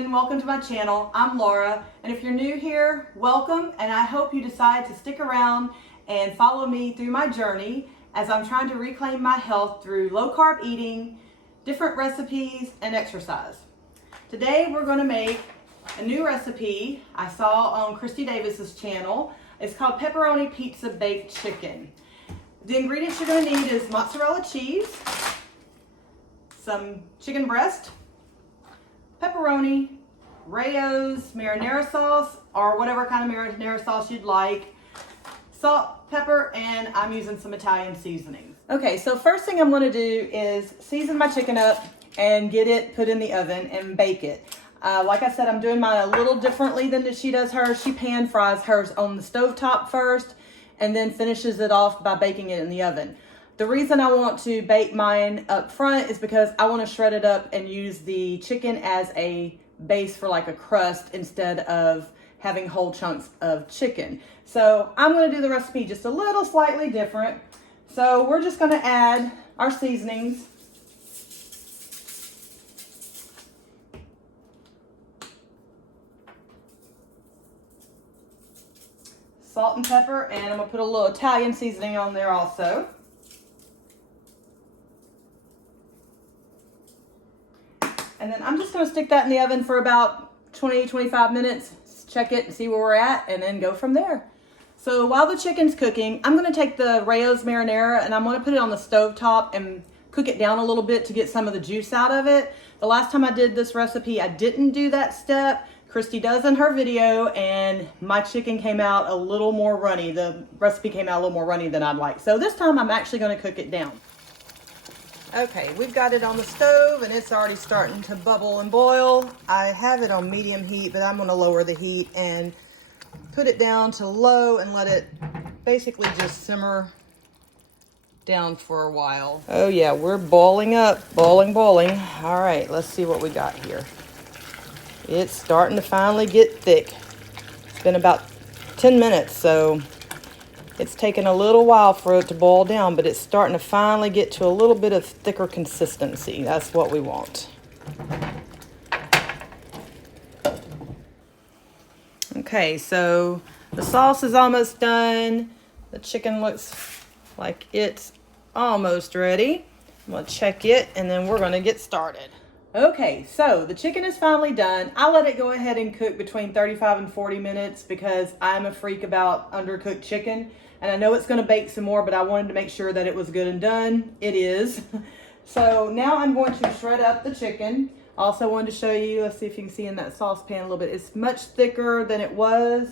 everyone, welcome to my channel. I'm Laura, and if you're new here, welcome, and I hope you decide to stick around and follow me through my journey as I'm trying to reclaim my health through low carb eating, different recipes, and exercise. Today we're going to make a new recipe I saw on Kristi Davis's channel. It's called Pepperoni Pizza Baked Chicken. The ingredients you're going to need is mozzarella cheese, some chicken breast, pepperoni, Rao's marinara sauce, or whatever kind of marinara sauce you'd like, salt, pepper, and I'm using some Italian seasonings. Okay, so first thing I'm going to do is season my chicken up and get it put in the oven and bake it. Like I said, I'm doing mine a little differently than she does hers. She pan fries hers on the stovetop first and then finishes it off by baking it in the oven. The reason I want to bake mine up front is because I want to shred it up and use the chicken as a base for like a crust instead of having whole chunks of chicken. So I'm going to do the recipe just a little slightly different. So we're just going to add our seasonings. Salt and pepper, and I'm going to put a little Italian seasoning on there also. And then I'm just going to stick that in the oven for about 20-25 minutes, check it and see where we're at, and then go from there. So while the chicken's cooking, I'm going to take the Rao's marinara and I'm going to put it on the stove top and cook it down a little bit to get some of the juice out of it. The last time I did this recipe, I didn't do that step. Kristi does in her video, and my chicken came out a little more runny. The recipe came out a little more runny than I'd like. So this time I'm actually going to cook it down. Okay, we've got it on the stove and it's already starting to bubble and boil. I have it on medium heat, but I'm going to lower the heat and put it down to low and let it basically just simmer down for a while. Oh yeah, we're boiling up, boiling. All right, let's see what we got here. It's starting to finally get thick. It's been about 10 minutes, so it's taken a little while for it to boil down, but it's starting to finally get to a little bit of thicker consistency. That's what we want. Okay, so the sauce is almost done. The chicken looks like it's almost ready. I'm going to check it, and then we're going to get started. Okay, so the chicken is finally done. I let it go ahead and cook between 35 and 40 minutes because I'm a freak about undercooked chicken. And I know it's going to bake some more, but I wanted to make sure that it was good and done. It is. So now I'm going to shred up the chicken. Also wanted to show you, let's see if you can see in that saucepan a little bit. It's much thicker than it was.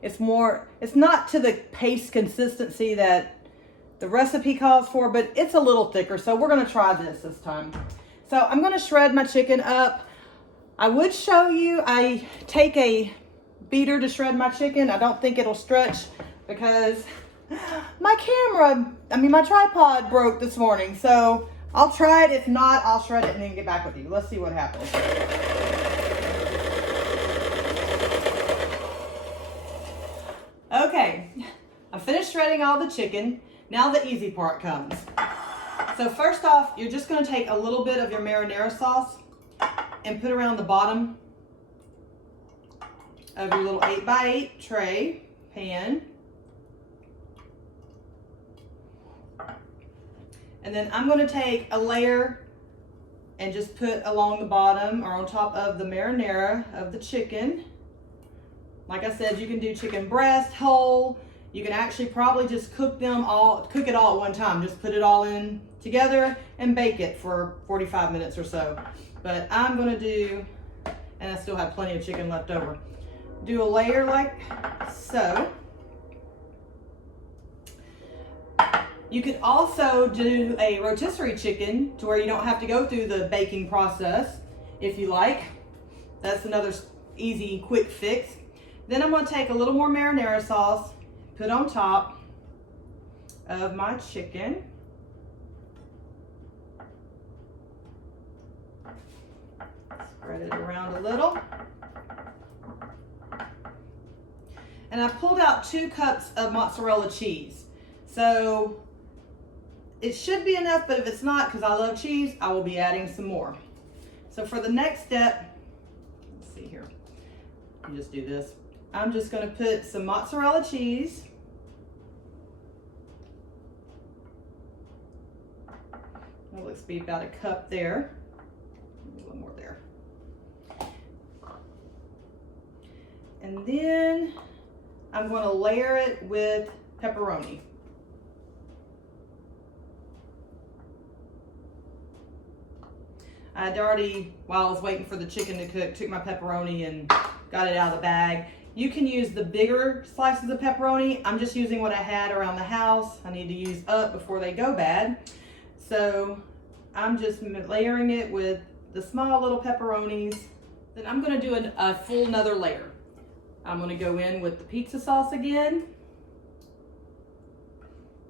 It's not to the paste consistency that the recipe calls for, but it's a little thicker. So we're going to try this time. So I'm going to shred my chicken up. I would show you, I take a beater to shred my chicken. I don't think it'll stretch because my tripod broke this morning. So I'll try it. If not, I'll shred it and then get back with you. Let's see what happens. Okay, I finished shredding all the chicken. Now the easy part comes. So first off, you're just going to take a little bit of your marinara sauce and put around the bottom of your little 8x8 tray pan. And then I'm going to take a layer and just put along the bottom or on top of the marinara of the chicken. Like I said, you can do chicken breast whole. You can actually probably just cook it all at one time. Just put it all in together and bake it for 45 minutes or so. But I'm going to do, and I still have plenty of chicken left over, do a layer like so. You could also do a rotisserie chicken to where you don't have to go through the baking process if you like. That's another easy, quick fix. Then I'm going to take a little more marinara sauce, put on top of my chicken. Spread it around a little. And I pulled out 2 cups of mozzarella cheese. So it should be enough, but if it's not, because I love cheese, I will be adding some more. So for the next step, let's see here. You just do this. I'm just going to put some mozzarella cheese. That looks to be about a cup there. Maybe a little more there. And then I'm going to layer it with pepperoni. I'd already, while I was waiting for the chicken to cook, took my pepperoni and got it out of the bag. You can use the bigger slices of pepperoni. I'm just using what I had around the house. I need to use up before they go bad. So I'm just layering it with the small little pepperonis. Then I'm gonna do a full another layer. I'm gonna go in with the pizza sauce again.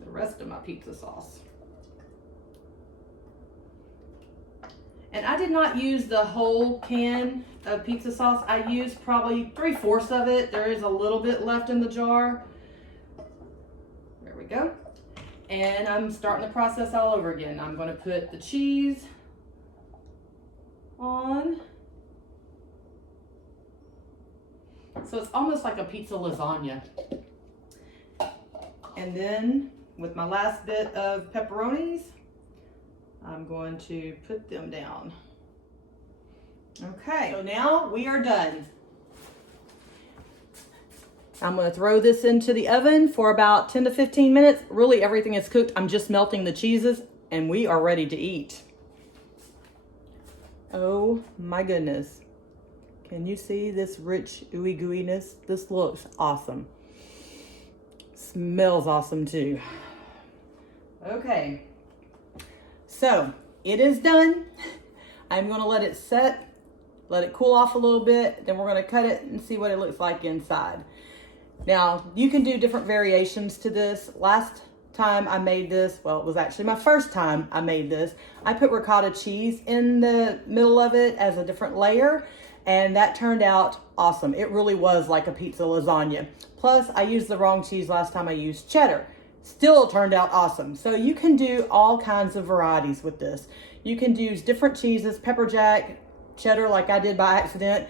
The rest of my pizza sauce. And I did not use the whole can of pizza sauce. I used probably 3/4 of it. There is a little bit left in the jar. There we go. And I'm starting the process all over again. I'm going to put the cheese on. So it's almost like a pizza lasagna. And then with my last bit of pepperonis, I'm going to put them down. Okay, so now we are done. I'm going to throw this into the oven for about 10 to 15 minutes. Really, everything is cooked. I'm just melting the cheeses and we are ready to eat. Oh my goodness. Can you see this rich ooey gooiness? This looks awesome. Smells awesome too. Okay. So it is done. I'm going to let it set, let it cool off a little bit. Then we're going to cut it and see what it looks like inside. Now you can do different variations to this. Last time I made this, well, it was actually my first time I made this. I put ricotta cheese in the middle of it as a different layer, and that turned out awesome. It really was like a pizza lasagna. Plus I used the wrong cheese last time. I used cheddar. Still turned out awesome. So you can do all kinds of varieties with this. You can use different cheeses, pepper jack, cheddar like I did by accident,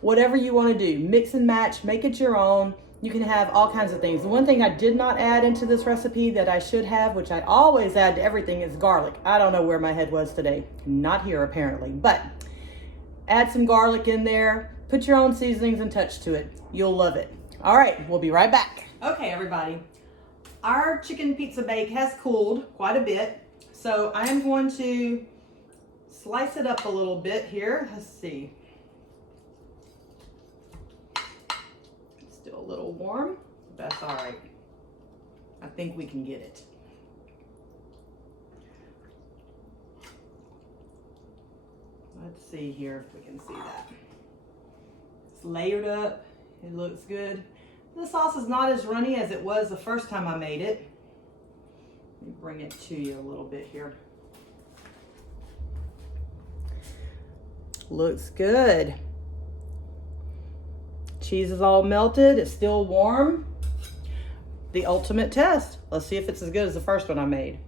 whatever you want to do. Mix and match, make it your own. You can have all kinds of things. The one thing I did not add into this recipe that I should have, which I always add to everything, is garlic. I don't know where my head was today. Not here apparently, but add some garlic in there. Put your own seasonings and touch to it. You'll love it. All right, we'll be right back. Okay, everybody. Our chicken pizza bake has cooled quite a bit, so I am going to slice it up a little bit here. Let's see. It's still a little warm, but that's all right. I think we can get it. Let's see here if we can see that. It's layered up. It looks good. The sauce is not as runny as it was the first time I made it. Let me bring it to you a little bit here. Looks good. Cheese is all melted. It's still warm. The ultimate test. Let's see if it's as good as the first one I made.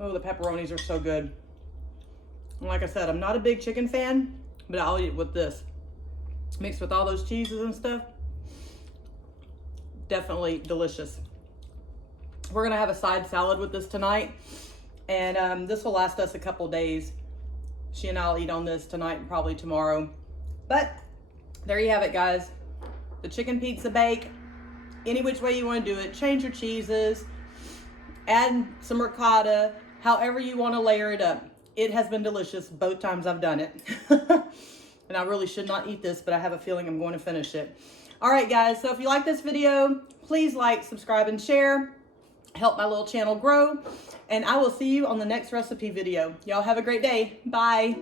Oh, the pepperonis are so good. And like I said, I'm not a big chicken fan, but I'll eat it with this. Mixed with all those cheeses and stuff. Definitely delicious. We're gonna have a side salad with this tonight. And this will last us a couple days. She and I'll eat on this tonight and probably tomorrow. But there you have it, guys. The chicken pizza bake. Any which way you want to do it. Change your cheeses. Add some ricotta. However you want to layer it up. It has been delicious both times I've done it. And I really should not eat this, but I have a feeling I'm going to finish it. All right, guys. So if you like this video, please like, subscribe, and share. Help my little channel grow. And I will see you on the next recipe video. Y'all have a great day. Bye.